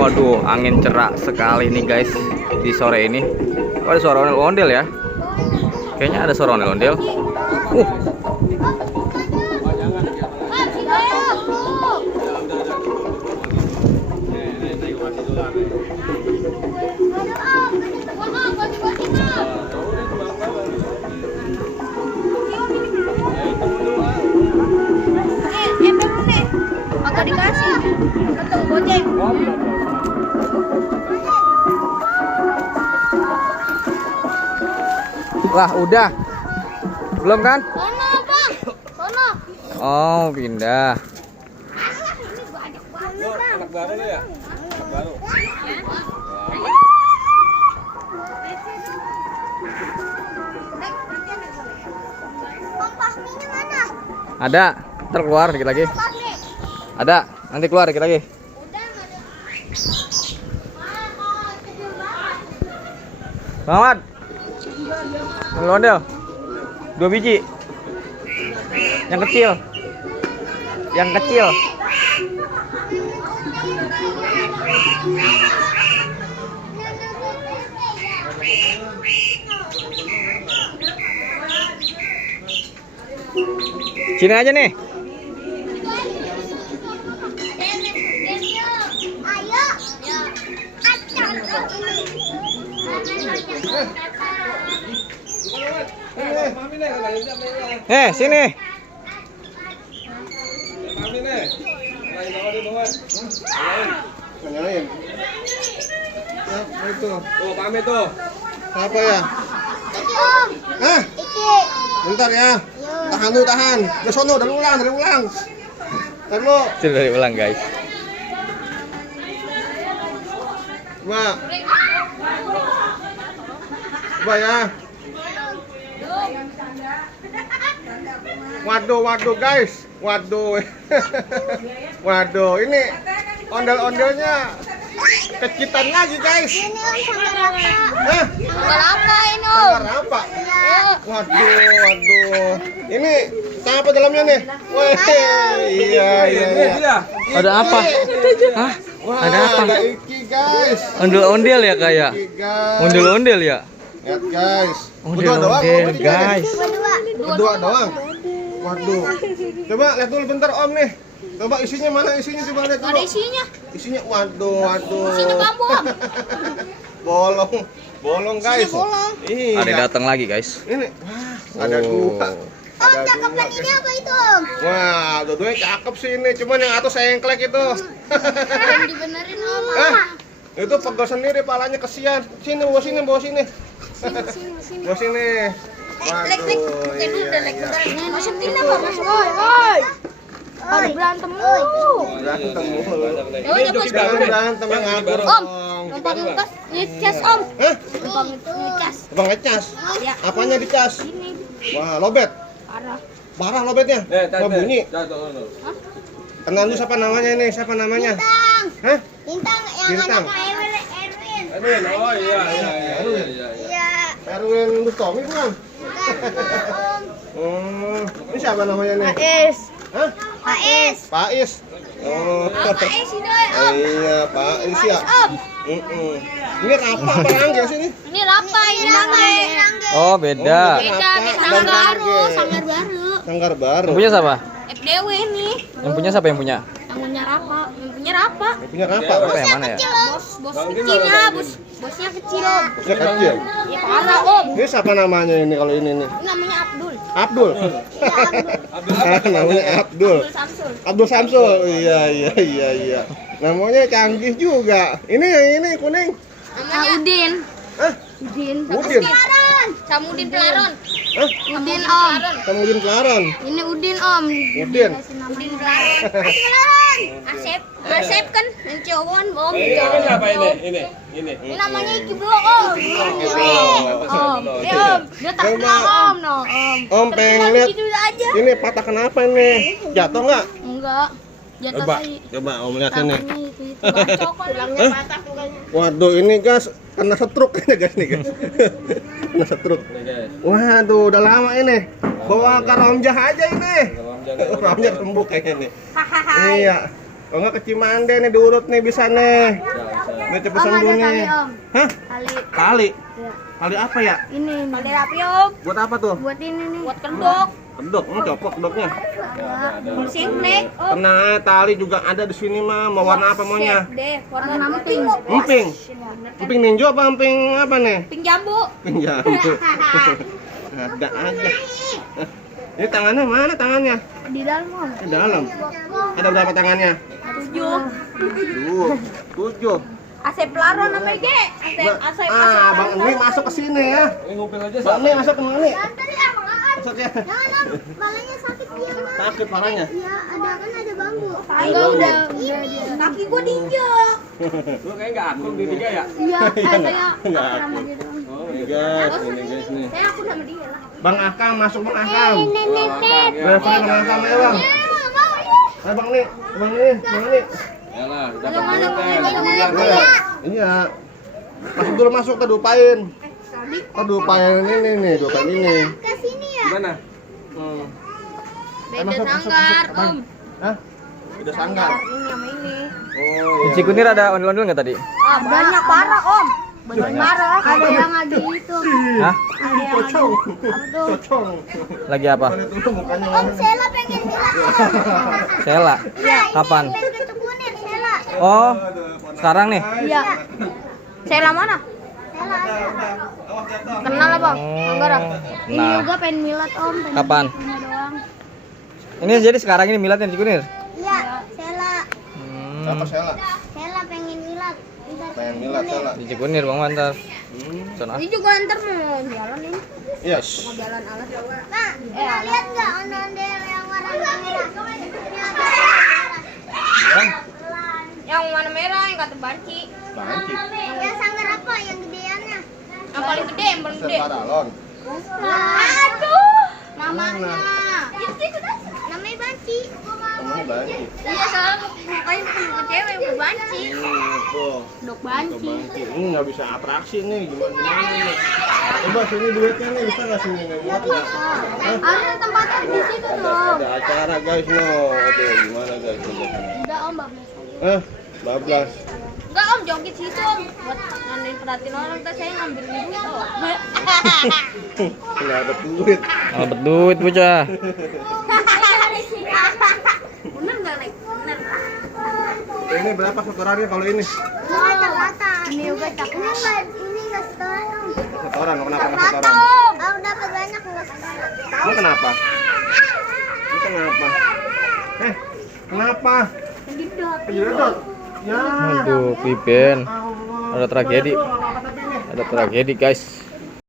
Waduh, angin cerak sekali nih guys di sore ini. Oh, ada suara ondel-ondel ya. Kayaknya ada suara ondel-ondel. Agak dikasih. Betul gojek. Wah, udah. Belum kan? Sono, Bang. Sono. Oh, pindah. Anak baru lo ya? Anak baru. Kompas minyak mana? Ada. Ntar keluar dikit lagi. Ada. Nanti keluar dikit lagi. Selamat. Ondel. 2 biji. Yang kecil. Yang kecil. Sini aja nih. Ayo. Mami nih, Sini. Mami nih. Lain bawa di bawah. Nyalain. Apa itu? Tuh, pamit tuh. Apa ya? Iki, Om. Hah? Iki. Bentar ya. Tahan dulu, tahan. Ke sono, dari ulang. Ntar lu. Sudah dari ulang guys. Coba. Coba ya. Waduh guys. Waduh. Waduh, ini ondel-ondelnya kecitan lagi guys. Ini Om sanggar apa? Hah? Sanggar apa ini, Om? Sanggar apa? Waduh. Ini apa dalamnya nih? Wih, iya. Ada apa? Hah? Wah, Ada apa? Ada iki guys. Ondel-ondel ya kayak. Iki guys. Ondel-ondel ya. Lihat guys. Ondel-ondel guys. Berdua doang. Waduh. Coba lihat dulu bentar Om nih. Coba isinya mana isinya, coba lihat dulu. Ada isinya. Isinya waduh. Isinya bambu, Om. Bolong guys. Isinya bolong. Iya. Ada datang lagi guys. Ini wah, ada dua. Om, cakapan ini apa itu, Om? Wah, dua-duanya cakep sih ini. Cuman yang atas sengklek itu. Belum dibenerin, Om. Itu pegel sendiri, palanya kesian. Sini, bawa sini. Sini. Bawa sini. Lek, bukan Iya, dulu udah lek iya. bentar. Masuk sini, Pak. Masuk. Oi. Ada berantem mulu. Berantem mulu. Oi, joki dapat baru nih. Berantem yang ngatur Om. dong. Numpang ngecas, ngecas, Om. Hah? Numpang ngecas. Bang ngecas? Ya. Apanya dicas? Ini Wah, lobet. parah. Parah lobetnya. Wah, bunyi. Tuh. Kenal lu siapa namanya ini? Siapa namanya? Bintang. Hah? Bintang yang Bintang. anak Erwin. Edwin, oh iya. Iya. Erwin Bustomi bukan? Bukan, Om. Ini siapa namanya nih? Is. Hah? Ais. Pak Is. Oh. Pak Ais ini, Om. Iya, Pak Is ya. Om. Ini Rafa apa Rangga sih ini? Ini Rapa, ini Rangga. Oh, beda. Beda, sanggar baru, sanggar baru. Sanggar baru. Yang punya siapa? FDW nih. Yang punya siapa yang punya? Yang punya Rapa, yang punya Rapa. Yang punya Rafa. Apa yang mana ya? Kecil, Om. Bos kecilnya, bosnya kecil, Om. Bosnya kecil. Ya parah, Om. Ini siapa namanya ini kalau ini nih? Ini namanya Abdul. Abdul. Iya, Abdul. Namanya Abdul. Abdul Samsul. Abdul Samsul. Iya. Namanya canggih juga. Ini kuning. Namanya Udin. Hah? Udin. Udin? Samudin Pelaron. Hah? Udin, Om. Sama Udin Kelaran. Ini Udin, Om. Udin. Udin Pelaron. Asep kan yang cowok, Om. Ini apa ini? Ini. Ini namanya Iki Blo, Om. Om. Om. Dia tak kenal, Om. No, Om. Om pengen lihat Gitu aja. ini patah kenapa ini? Jatuh nggak? Enggak. Jatuh tadi. Coba Om lihat ini. Bacok tulangnya patah tulangnya. Waduh, ini guys kena stroke kayaknya guys nih guys. Kena stroke. Waduh, udah lama ini. Bawa ke Romjah aja ini. Romjah sembuh kayaknya nih. Iya. Kalau nggak ke Cimande nih diurut nih bisa nih. Ini cepet Om, sembuh ada nih. tali, Om. Hah? Tali. Tali? Iya. Tali apa ya? Ini tali rapi om. Buat apa tuh? Buat ini nih. Buat kedok. Kedok, mau coplok kedoknya. Singnek om. Tenang, tali juga ada di sini mah. Mau warna apa maunya? Deh, warna emping. Emping. Emping ninja apa emping apa nih? Emping jambu. Emping jambu. Ada aja. Ini tangannya mana tangannya? Di dalam om. Di dalam. Ada berapa tangannya? 7. 7. Asep Laro namanya Ge. Asep Bang Eni masuk ke sini ya. Ini ngupil aja Bang Eni masuk ke mana nih? Tadi abang Masuk ya. Jangan om, palanya sakit dia mah. Sakit parahnya. Iya, ada bambu. Enggak udah dia. Kaki gua diinjek. Lu kayak nggak akur di tiga ya? Iya, saya Nggak aku aku. sama dia doang. Oh ini guys nih. Saya aku sama dia lah. Bang Akang masuk Bang Akang. Nenek. Refernya Bang Akang ya Bang. Ayo Bang Eni, Bang Eni, Bang Eni. Ya lah, dapat Mana, duit mana, dapat mana, miliar mana? deh. Iya. Masuk dulu masuk ke dupain. Oh dupain ini nih, dupain ini. Ke sini ya. Gimana? Beda Masuk, sanggar, masuk. Om. Hah? Beda sanggar. Ini sama ini. Oh Di Cikunir ada ondel-ondel nggak tadi? Ah, banyak parah, Om. Banyak parah. Ada yang lagi itu. Hah? Ada yang lagi. Pocong. Apa tuh? Pocong. Lagi apa? Mana tuh mukanya Om, mana? Sela pengen bilang. Sela. Iya, Kapan? pengen ke Cikunir, Sela. Oh, sekarang nih. Iya. Sela mana? Sela ada. Kenal lah, Bang. Enggak dah. Ini Nah. juga pengen milad, Om. Pengen Kapan? punya doang. Ini jadi sekarang ini miladnya di Cikunir. Iya, Sela. Siapa Sela? Sela pengen milad. Pengen milad Sela. Di Cikunir Bang Mantar. Sana. Ini juga ntar mau jalan ini. Yes. Mau jalan alas. Nah, lihat nggak ondel-ondel yang warna merah? Yang warna merah yang kata banci. Banci. Yang sanggar apa? Yang gedeannya? Yang paling gede, yang paling gede. Serpadalon. Aduh, namanya. Namanya banci. Namanya banci. Iya, soalnya mukanya bukan ke cewek, bukan banci. Tuh. Dok banci. Banci. Ini nggak bisa atraksi nih, gimana nih? Coba sini duitnya nih, bisa nggak sini nih? Muat nggak? Hah? Ada tempatnya di situ dong. Ada acara guys, no. Aduh, gimana guys? Enggak om, bablas aja. Bablas. Enggak om, joget situ om. Buat ngandelin perhatiin orang, ntar saya ngambil duit om. Nggak ada duit. Dapat duit bocah. Bener nggak Nek? Bener. Ini berapa setorannya kalau ini? Kata-kata. Ini juga cakep. Ini nggak setoran om. Setoran, kenapa nggak Kata setoran? om. Aku dapat banyak nggak setoran. Ini kenapa? Ini kenapa? Kenapa? Kedidot. Kejedot. Ya. Aduh, Pipen. Allah. Ada tragedi. Apa tadi nih? Ada tragedi, guys.